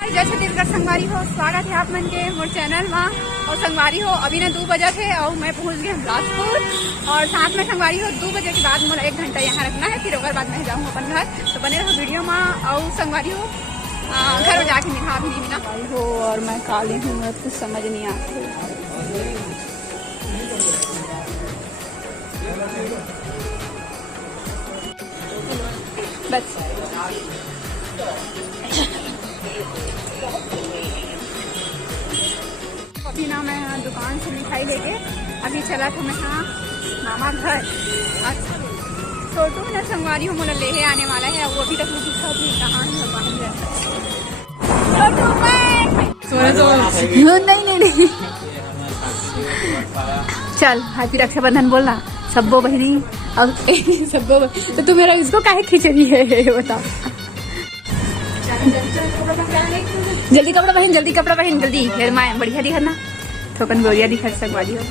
जय छत्तीसगढ़ संगवारी हो, स्वागत है आप मन के मोर चैनल में। और संगवारी हो अभी ने 2 बजे थे और मैं पहुंच गई बिलासपुर। और साथ में संगवारी हो 2 बजे के बाद मुझे 1 घंटा यहाँ रखना है, फिर उसके बाद मैं जाऊँ अपन घर। तो बने रहो वीडियो में। और संगवारी हो घर में जाके मिठा भी नहीं मिला हो और मैं काली हूँ, मुझे कुछ समझ नहीं आती। बस अभी ना मैं दुकान से मिठाई लेके अभी चला था मैं मामा घर। छोटू ना संगवारी हूँ मोला ले आने वाला है, वो अभी तक मुझे सब कहाँ है। नहीं चल हैप्पी रक्षाबंधन बोलना सब्बो बहनी। और सब्बो तो तू मेरा इसको काहे खींच रही है बताओ। जल्दी कपड़ा पहन, जल्दी कपड़ा पहन, जल्दी फिर मैं बढ़िया दिखना थोकन गोरिया दिखा सकवाली हो।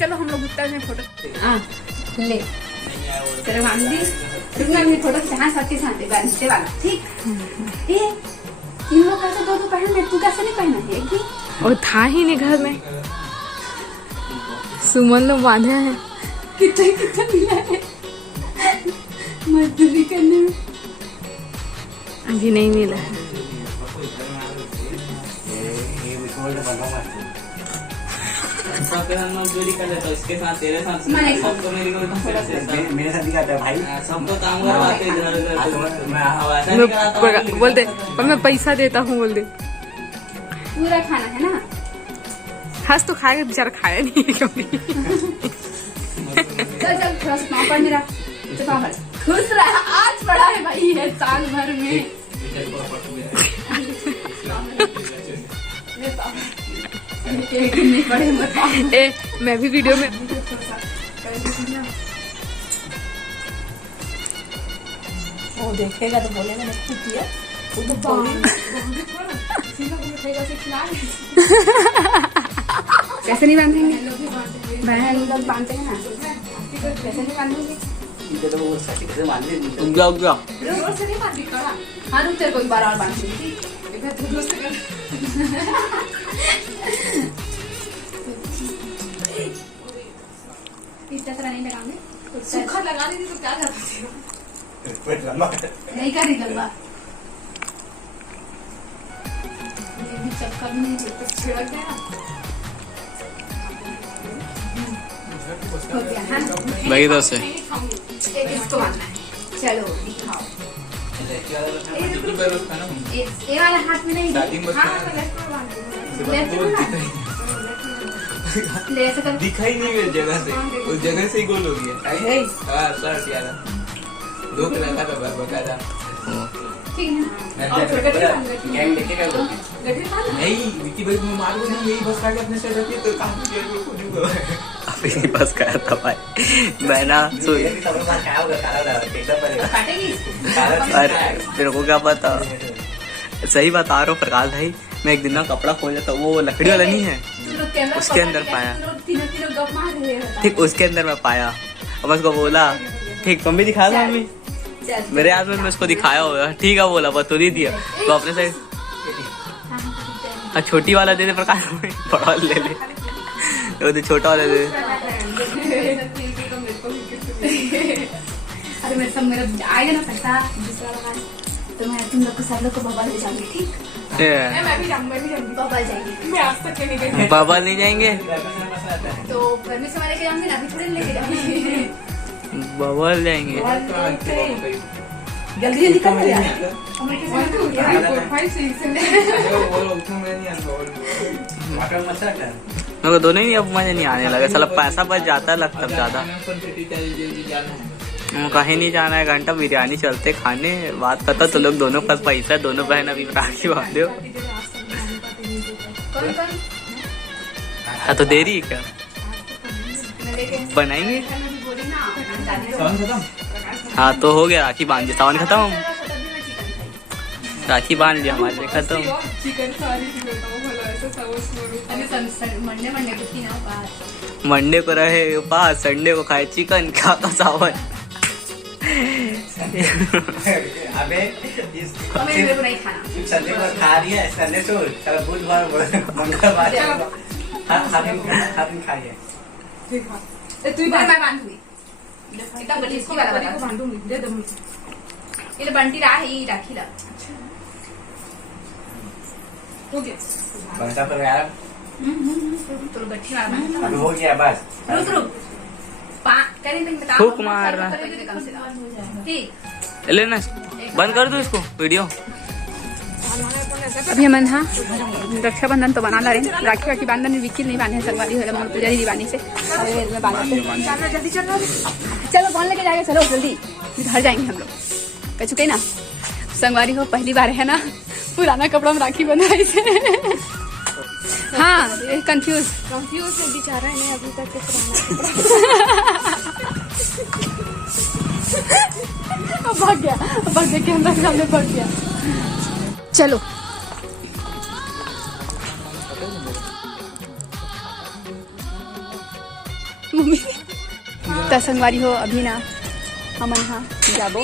चलो हम लोग उत्तर में फोटो ले तेरे बांधी फोटो खींचना सबके साथ बांधते वाला ठीक। इन लोग कैसे दो पहन ले, तू कैसे नहीं पहना है एक भी? और था ही नहीं घर में, सुमन लोग बांधे हैं। कितना मिला है मजदूरी करने में? अभी नहीं मिला है। इसके साथ तेरे साथ सबको मेरे साथ दिखाता है भाई, सबको काम करवाते बोल दे पर मैं पैसा देता हूँ, बोल दे पूरा खाना है ना। हंस तो खाएगा बेचारा, खाया नहीं कभी। चल थोड़ा सा पर मेरा खुश रहा, आज बड़ा है भाई है साल भर में। ए मैं भी वीडियो में वो देखेगा तो बोलेगा मैं खुद किया वो तो कैसे नहीं बांधेंगे बहन लोग बांधते हैं ना, कैसे नहीं बांधेंगे? हाँ रुक तेरे को एक बार और बांध इस तरह नहीं लगाऊंगे, सूखा लगा देती तो क्या करती नहीं कर रही लंबा चक्कर नहीं छिड़क गया भाई तो से इसको बांधना है। चलो दिखाओ, ये वाला हाथ में नहीं, दिखाई नहीं मेरी जगह से, उस जगह से ही गोल हो गया। शर्ट यार 2 कलर का था बकायदा। नहीं विक्की भाई तुम मार को नहीं, यही बस काटे अपने से रखिए तो अभी बस खाया था भाई मैं ना मेरे को क्या पता, सही बता रहा हूँ प्रकाश भाई। मैं एक दिन ना कपड़ा खोला था, वो लकड़ी वाला नहीं है, उसके अंदर पाया ठीक, उसके अंदर मैं पाया और मैं उसको बोला ठीक, तुम भी दिखा दो मम्मी मेरे हाथ में, मैं उसको दिखाया होगा ठीक है बोला बस तो नहीं दिया तो अपने से छोटी वाला दे दे प्रकाश में, बड़ा वाला ले ले तो छोटा वाला दे दे। अरे मेरे सब मेरा आएगा ना पैसा दूसरा वाला तो मैं तुम लोग को सब लोग को बबल ले जाऊंगी ठीक। मैं भी जाऊंगी बबल जाएंगे, मैं आज तक नहीं गई। बाबा नहीं जाएंगे तो घर में से लेके जाऊंगी ना, अभी थोड़ी लेके जाऊंगी बबल जाएंगे। जल्दी जल्दी कर मेरे को दोनों ही अब मजा नहीं आने लगा, साला पैसा बच जाता है लगता ज्यादा। कहीं नहीं जाना है, घंटा बिरयानी चलते खाने बात करता तो लोग दोनों पास पैसा, दोनों बहन अभी राखी बांधे हो। हाँ तो देरी है क्या, बनाएंगे? हाँ तो हो गया, राखी बांध दिया, सावन खत्म, राखी बांध लिया हमारे खत्म। मंडे को रहे उपास, संडे को खाए चिकन, क्या का सावन। अबे इस मेरे को नहीं खाना। संडे को खा रही है, संडे छोड़, कल बुधवार मंगलवार हर दिन खाइए। तू ही मैं बांधूंगी एकदम गलीची वाला बता बांधूंगी, दे दो मुझे। ये बंटी रहा ही राखी ला हो गया। बनता तो यार तो गट्ठी वाला बना। अब हो गया बस। रुक करें बता फूक मारना। कम से कम ठीक। लेना बंद कर दो इसको वीडियो। अभी हम हाँ रक्षाबंधन तो बना ला रहे हैं। राखी वाखी बांधने में विकिल नहीं बांधे संगवारी हो मन पूजा दीदी बानी से जल्दी चलना। चलो कौन लेके जाएगा, चलो जल्दी घर जाएंगे हम लोग। कह चुके ना संगवारी हो पहली बार है ना पुराना कपड़ा में राखी बंधाई से। हाँ कंफ्यूज है बेचारा ने अभी तक के भाग गया कैमरा के सामने भाग गया। चलो मम्मी संगवारी हो अभी ना हमन हाँ जाबो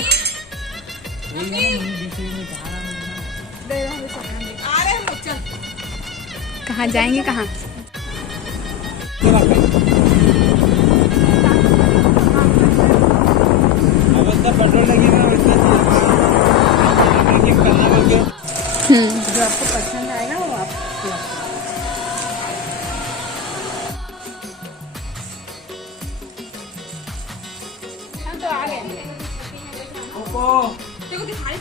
कहाँ जाएंगे कहाँ? पेट्रोल लगेगा जो आपको पसंद आएगा वो आप हम तो आ गए। देखो दिखाई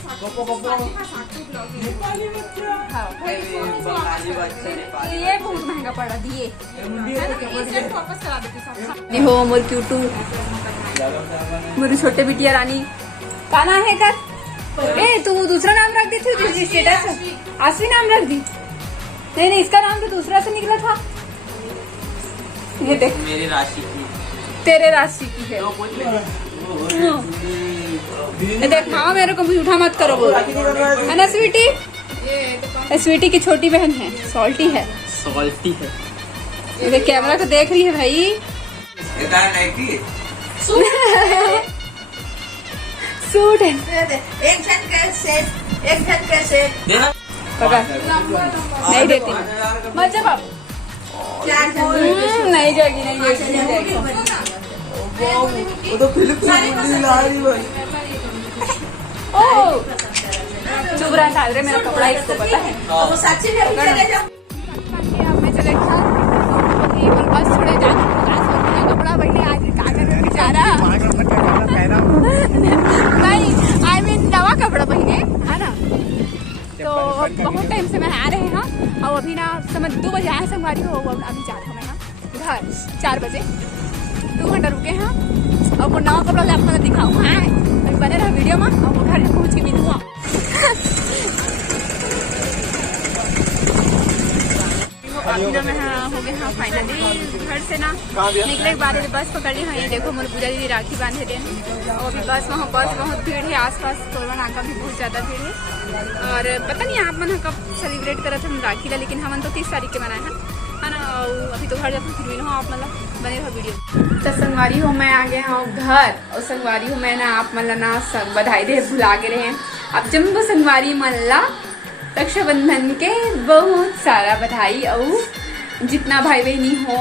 ये बहुत महंगा पड़ा दिए वापस करा देती हो मोर क्यूटू मेरी छोटे बिटिया रानी पाना है कर। ए तू दूसरा नाम रख दी थी स्टेटस आसवी नाम रख दी। नहीं इसका नाम तो दूसरा से निकला था। ये देख मेरी राशि की तेरे राशि की है। ये देख हाँ मेरे को भी उठा मत करो बोल है ना स्वीटी। स्वीटी की छोटी बहन है सॉल्टी है। ये कैमरा को देख रही है भाई। सूट है एक जन कैसे पकड़ नहीं देती मत जा बाबू। नहीं जाएगी वो तो फिलिप से बुंदी ला रही भाई। ओ चुप रहा था मेरा कपड़ा इसको पता है। वो सच्ची में मैं चले बस थोड़े जाना कपड़ा पहले आज कागज में बेचारा नहीं आई मीन नवा कपड़ा पहने है ना। तो बहुत टाइम से मैं आ रहे हैं और अभी ना समझ 2 बजे आए संगवारी हो अभी जा रहे हैं घर 4 बजे 2 घंटा रुके हैं और वो नवा कपड़ा आपको मैं दिखाऊँ। हाँ अभी बने रहा वीडियो में और वो घर पहुँच के मिलूँगा। अभी ना मैं हो गए हाँ फाइनली घर से ना निकले के बाद बस पकड़ ली। हाँ ये देखो मोर पूजा दीदी राखी बांधे दे और अभी बस बहुत भीड़ है। आसपास तोरवा नाका भी बहुत ज्यादा भीड़ है। और पता नहीं आप मन कब सेलिब्रेट करा थे राखी ला लेकिन हमन तो 30 तारीख के मनाए हैं है ना। अभी तो घर जाते फिर भी ना आप मतलब बने रहो वीडियो। तो संगवारी हो मैं आ गए हूँ घर और संगवारी हो मैं ना आप मतलब ना बधाई दे भुला के रहे हैं। अब जम्बो संगवारी मल्ला रक्षाबंधन के बहुत सारा बधाई और जितना भाई बहनी हो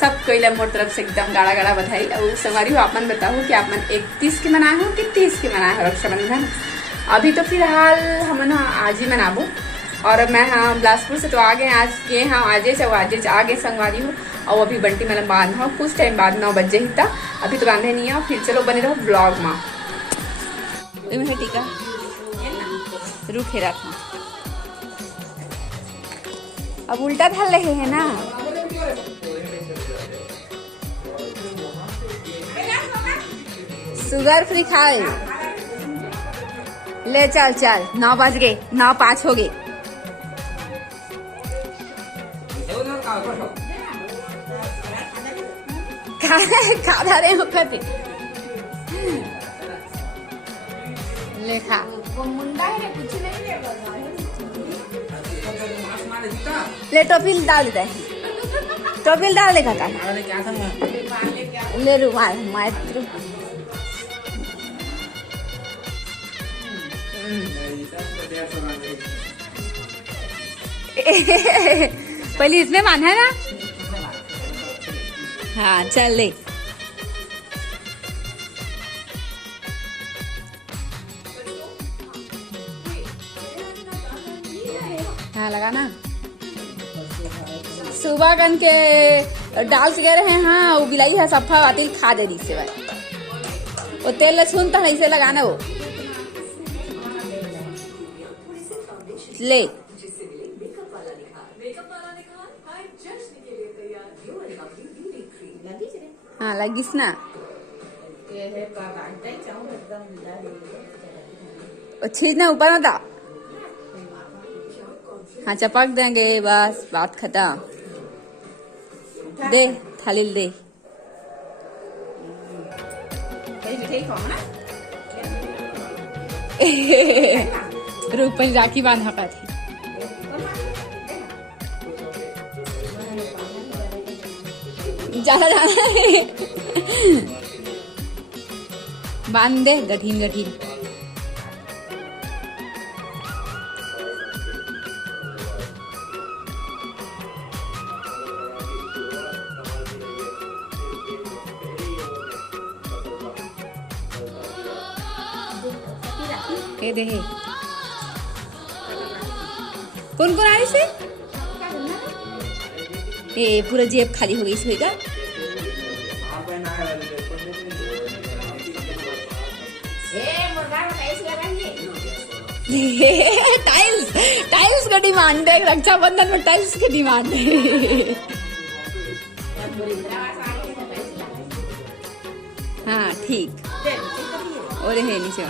सब कोई मोर तरफ से एकदम गाड़ा गाड़ा बधाई। और संगवारी हो आप मन बताओ कि आप मन 31 के मनाए हो कि 30 के मनाए हो रक्षाबंधन। अभी तो फिलहाल हम आज ही मनाबो और मैं हाँ बिलासपुर से तो आ गए आज के हाँ आज आ गए संगवारी हो और अभी बंटी मतलब बांधा कुछ टाइम बाद 9 बजे ही था। अभी तो बांधे नहीं है। फिर चलो बने रहो ब्लॉग में। टीका रुक रहा था अब उल्टा धर रहे हैं ना। शुगर फ्री खाए ले चल 9 बज गए 9:05 हो गए। खा रहे हो कते लेखा वो मुंडा है कुछ नहीं ले टोपी डाल दे टोपी डाल दे काका ले रुमाल मात्र पहले इसमें बांधा है ना। हाँ चल ले। हाँ लगाना। सुबह कन के डाल से गए रहे। हाँ वो बिलाई है सफा आती खा दे दी से भाई। वो तेल लहसुन तो ऐसे लगाना वो ले। हाँ लगिस ना। चीज ना ऊपर मत। हाँ चपक देंगे बस बात खत्म। दे थाली दे। रुक पर राखी बांधा का थी। ज्यादा बांध दे गठीन गठीन। ये दे कौन कौन आ रही से? ये पूरा जेब खाली हो गई इसमें का। टाइल्स टाइल्स का डिमांड है। रक्षाबंधन में टाइल्स की डिमांड है। हाँ ठीक और है नीचे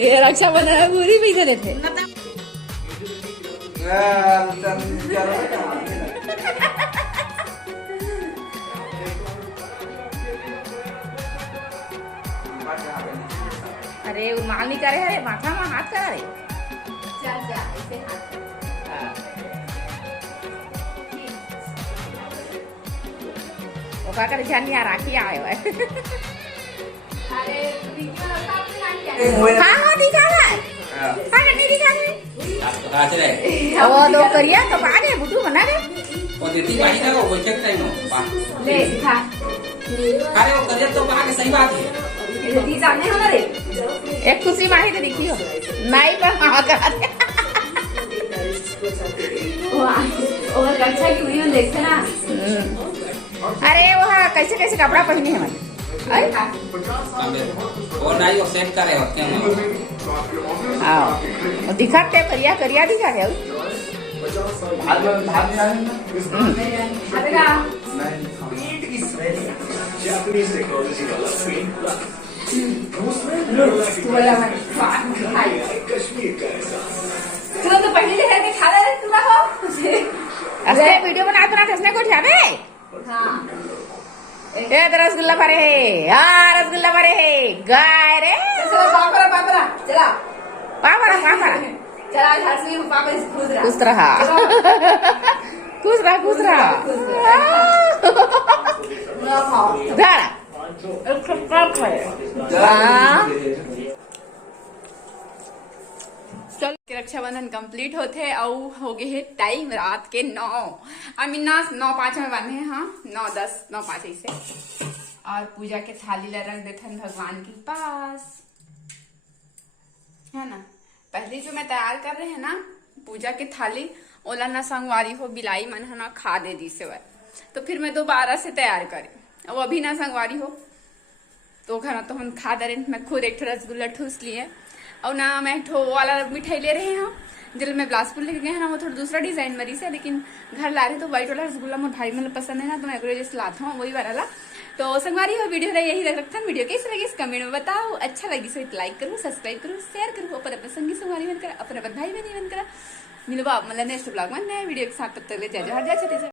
ये रक्षाबंधन में पूरी पैसे देते। अरे वो माल नहीं करे है माथा में हाथ करा रे। ऐसे हाथ वो का कर ध्यान नहीं आ राखी आए हुए। अरे हाँ दिखा रहा है। हाँ नहीं दिखा रहा है। वो दो करिया तो आ गए बुटू बना रहे। वो देती बाई ना वो चेक टाइम ले दिखा। अरे वो करिया तो आगे सही बात है। ये दी सामने हो ना रे। एक खुशी माही तो दिखी हो नहीं पर हाँ करा दे। वो रक्षा की वीडियो देखते ना। अरे वो कैसे कैसे कपड़ा पहने हैं मैंने। वो नहीं वो सेट करे हो क्यों हाँ दिखाते करिया करिया दिखा है। तू तो पहले से है खा रहे तू ना हो। अरे वीडियो बना हंसने को उठावे। हाँ ए रसगुल्ला भरे है। हाँ रसगुल्ला भरे है गाय रे। पापरा पापरा चला पापरा पापरा चला हंसी पापा खुश रहा खुश रहा खुश रहा चल रक्षाबंधन कंप्लीट होते और हो गए है टाइम रात के 9 ना 9:05 में बंधे हैं। हाँ 9:10 9:05 ऐसे। और पूजा के थाली ला रख देते भगवान के पास है ना। पहले जो मैं तैयार कर रहे हैं ना पूजा की थाली ओला ना संगवारी हो बिलाई मन है ना खा दे दी से तो फिर मैं दोबारा से तैयार करी। अब अभी ना संगवारी हो तो खाना तो हम खा दे रहे। मैं खुद एक रसगुल्ला ठूस लिए और ना मैं ठो वाला मिठाई ले रहे हैं जिल में बिलासपुर लेके गए हैं ना वो थोड़ा दूसरा डिजाइन मरी से लेकिन घर ला रहे तो व्हाइट वाला रसगुल्ला मुझे भाई मतलब पसंद है ना तो मैं जैसे लाता हूँ वही वाला। तो संगवारी हो वीडियो यही रख रखता वीडियो कैसे लगी इस कमेंट में बताओ। अच्छा लगी सो लाइक करो सब्सक्राइब करो शेयर करो अपन अपने संगी संगवारी बनकर अपन अपन भाई बहनी बनकर मिलो मतलब नेक्स्ट ब्लॉग में नए वीडियो के साथ तब तक ले जय जय